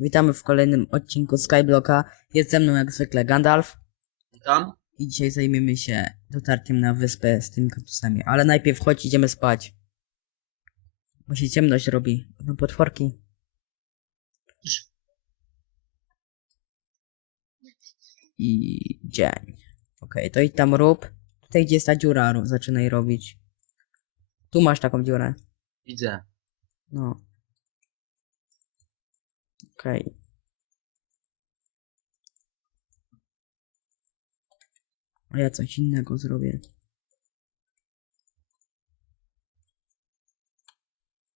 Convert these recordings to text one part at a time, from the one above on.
Witamy w kolejnym odcinku Skyblocka. Jest ze mną jak zwykle Gandalf Witam. i dzisiaj zajmiemy się dotarciem na wyspę z tymi kaktusami. Ale najpierw chodź, idziemy spać. Bo się ciemność robi. No potworki. I dzień. Okej, to idź tam rób. Tutaj gdzie jest ta dziura, zaczynaj robić. Tu masz taką dziurę. Widzę. No. Okej. A ja coś innego zrobię.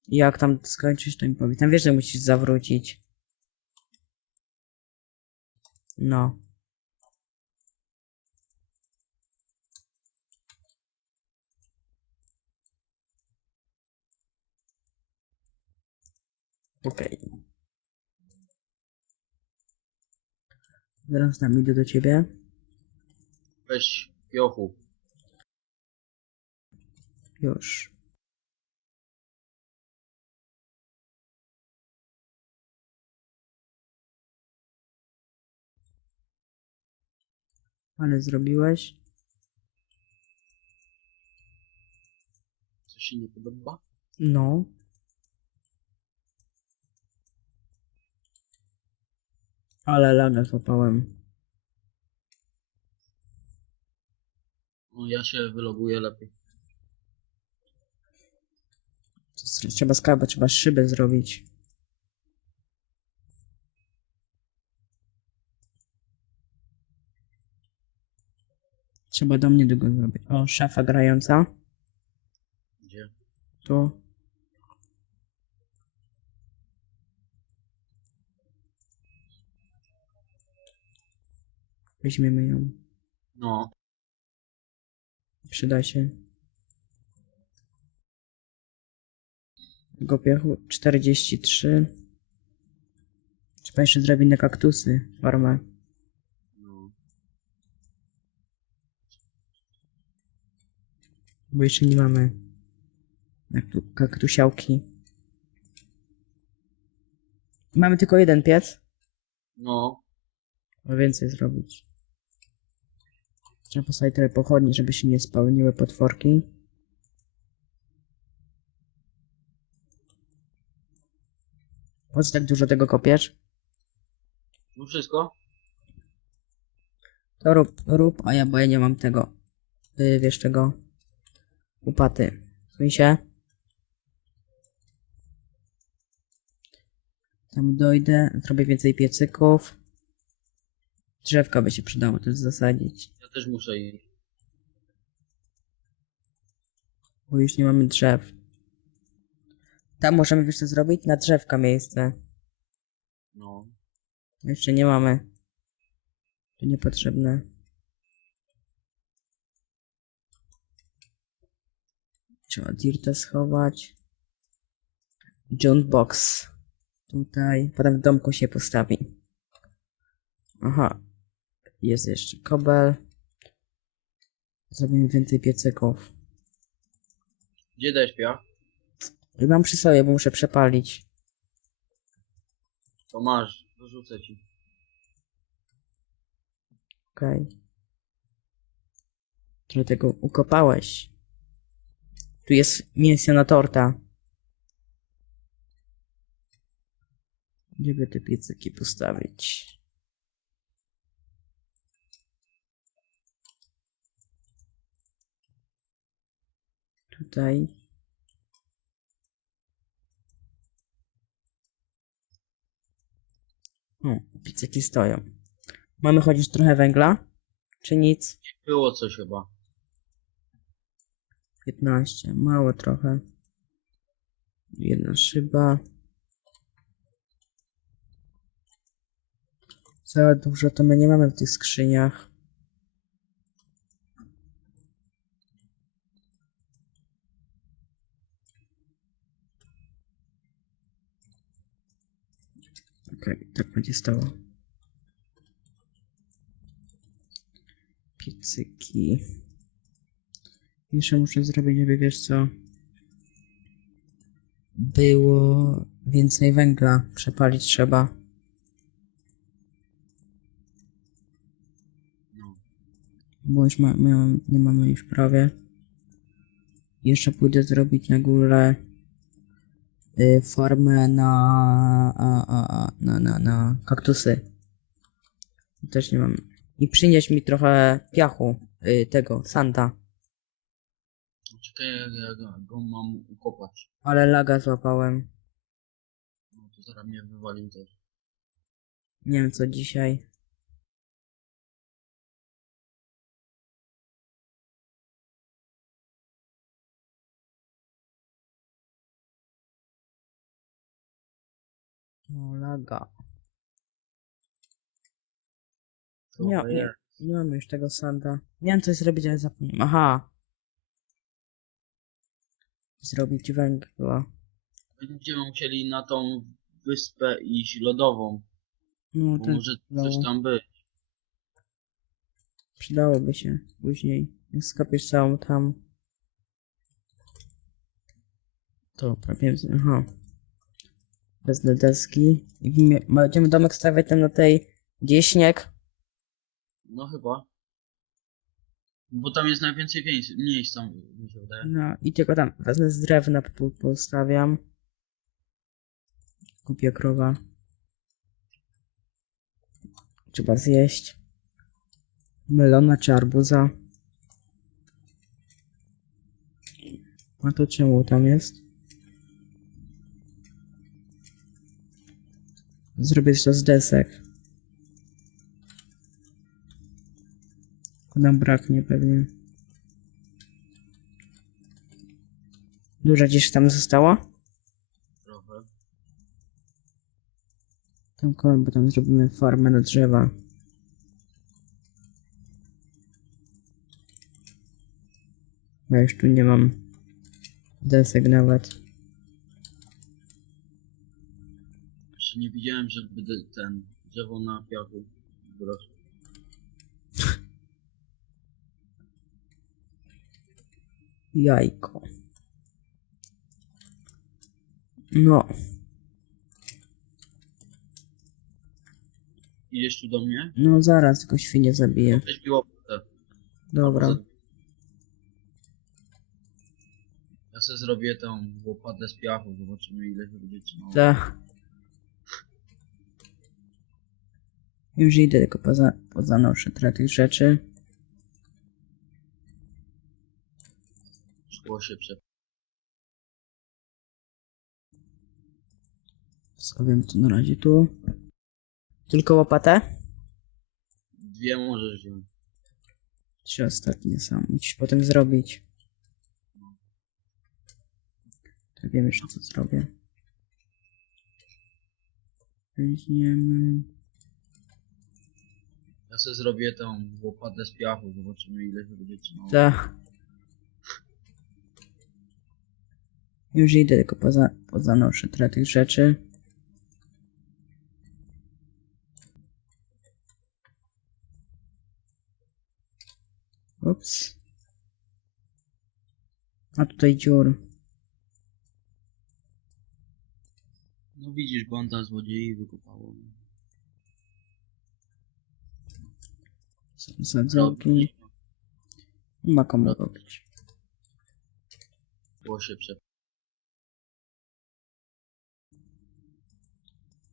Jak tam skończysz, to mi powiedz. Tam wiesz, że musisz zawrócić. No. Okej. Zaraz tam idę do ciebie. Weź piochu. Już. Ale zrobiłeś? Coś się nie podoba? No. Ale laga złapałem. No ja się wyloguję lepiej. Co Trzeba skarbę, trzeba szybę zrobić. Trzeba do mnie długo zrobić. O, szafa grająca. Gdzie? Tu. Weźmiemy ją. No. Przyda się. Gopiechu 43. Trzeba jeszcze drewniane kaktusy. Farmę. No. Bo jeszcze nie mamy kaktu- kaktusiałki. Mamy tylko jeden piec. No. Trzeba więcej zrobić. Trzeba postawić trochę pochodni, żeby się nie spełniły potworki. Po co tak dużo tego kopiesz? No wszystko? To rób, rób, a ja, bo ja nie mam tego. Yy, wiesz czego? Upaty. Suń się. Tam dojdę, zrobię więcej piecyków. Drzewka by się przydało też zasadzić, Ja też muszę iść. bo już nie mamy drzew. Tam możemy wiesz co zrobić? Na drzewka miejsce. No. Jeszcze nie mamy. To niepotrzebne. Trzeba dirta schować. Junk box. Tutaj. Potem w domku się postawi. Aha. Jest jeszcze kobel. Zrobimy więcej piecyków. Gdzie dać piach? I mam przy sobie, bo muszę przepalić. To masz. Dorzucę ci. Okej. Trochę tego ukopałeś. Tu jest mięso na torta. Gdzie by te piecyki postawić? Tutaj. O, piecyki stoją. Mamy chociaż trochę węgla? Czy nic? Było coś chyba. 15. Mało trochę. Jedna szyba. Za dużo to my nie mamy w tych skrzyniach. Okej, tak będzie stało. Piecyki. Jeszcze muszę zrobić, żeby wiesz co. było więcej węgla. Przepalić trzeba. Bo już ma, nie mamy już prawie. Jeszcze pójdę zrobić na górę y, farmę na, a, a, a, na, na, na kaktusy. Też nie mam. I przynieś mi trochę piachu, y, tego, santa. Czekaj, jak ja go, go mam ukopać. Ale laga złapałem. No to zaraz mnie wywalił też. Nie wiem co dzisiaj. No laga. To Nie, nie, jest. nie mam już tego santa. Miałem coś zrobić, ale zapomniałem. Aha. Zrobić węgla. Będziemy musieli na tą wyspę iść lodową. No Bo to może coś dało. tam być. przydałoby się później. Jak skopiesz całą tam. To prawie. Aha. Bez deski. I mie- będziemy domek stawiać tam na tej. Gdzie jest śnieg? No chyba. Bo tam jest najwięcej miejsc, miejsc tam mi się wydaje. No i tylko tam wezmę z drewna po- postawiam. Kupię krowa. Trzeba zjeść. Melona czy arbuza. A to czemu tam jest? Zrobię to z desek. Tylko nam braknie pewnie. Dużo gdzieś tam zostało? Trochę. Tam kołem, bo tam zrobimy farmę na drzewa. Ja już tu nie mam desek nawet. Nie widziałem, żeby ten drzewo na piachu wyrosło. Jajko. No, Idziesz tu do mnie? no zaraz tylko świnie zabiję. Weź mi łopatę. Dobra. Ja sobie zrobię tą łopatę z piachu, zobaczymy ile się będzie trzymało. Tak. Już idę, tylko poza, pozanoszę trochę tych rzeczy. Szkło się prze... Zostawiam to na razie tu. Tylko łopatę? Dwie możesz wziąć. Trzy ostatnie są. Musisz potem zrobić. To wiem jeszcze co zrobię. Weźmiemy. Sobie zrobię tą łopatę z piachu, zobaczymy ile się będzie trzymało. Tak. Już idę, tylko poza, pozanoszę trochę tych rzeczy. Ups. A tutaj dziur. No widzisz, banda złodziei wykopało. Są sadzonki. Nie ma komu robić. Szkło się prze...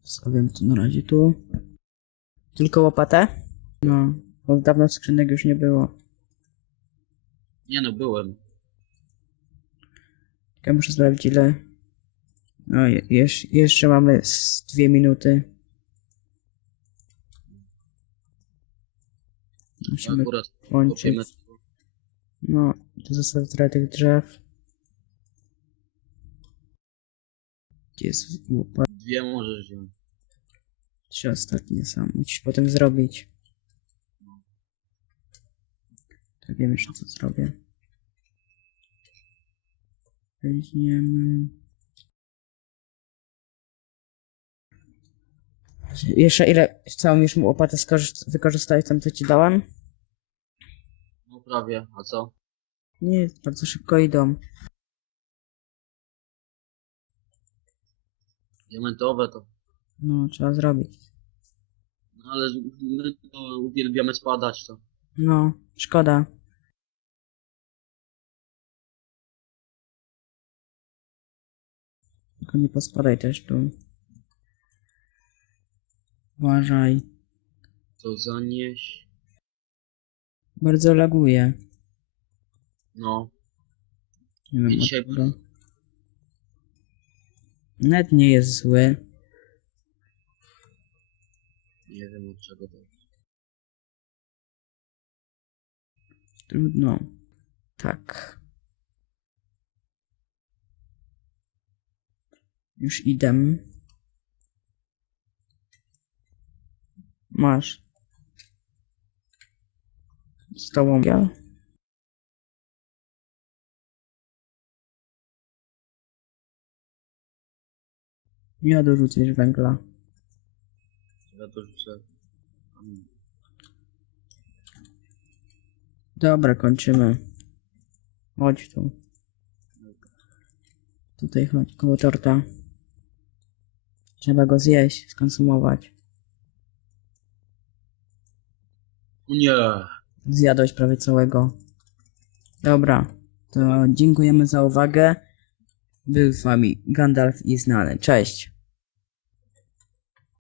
Zostawiam to na razie tu. Tylko łopatę? No, bo dawno skrzynek już nie było. Nie no, byłem. Ja muszę sprawdzić ile. No, je, jeszcze mamy z dwie minuty. Musimy Akurat kończyć. kopiemy. No, to zostaw trochę tych drzew. Gdzie jest łopata? Dwie możesz wziąć. Trzy ostatnie są. Musisz potem zrobić. To wiem jeszcze co zrobię. Weźmiemy. Jeszcze ile całą już mu łopatę skorzyst- wykorzystałeś tam co ci dałem? Prawie, a co? Nie, bardzo szybko idą. Diamentowe to. No, trzeba zrobić. No ale my to uwielbiamy spadać to. No, szkoda. Tylko nie pospadaj też tu. Uważaj. To zanieś. Bardzo laguje. No. Nie wiem I od dzisiaj- czego. Net nie jest zły. Nie wiem od czego to jest. Trudno. Tak. Już idę. Masz. Z tobą ja. Ja dorzucisz węgla. Ja to rzucę. Mm. Dobra, kończymy. Chodź tu. Tutaj chodź, koło torta. Trzeba go zjeść, skonsumować. Nie. Zjadłeś prawie całego. Dobra, to dziękujemy za uwagę. Był z wami Gandalf i znany. Cześć.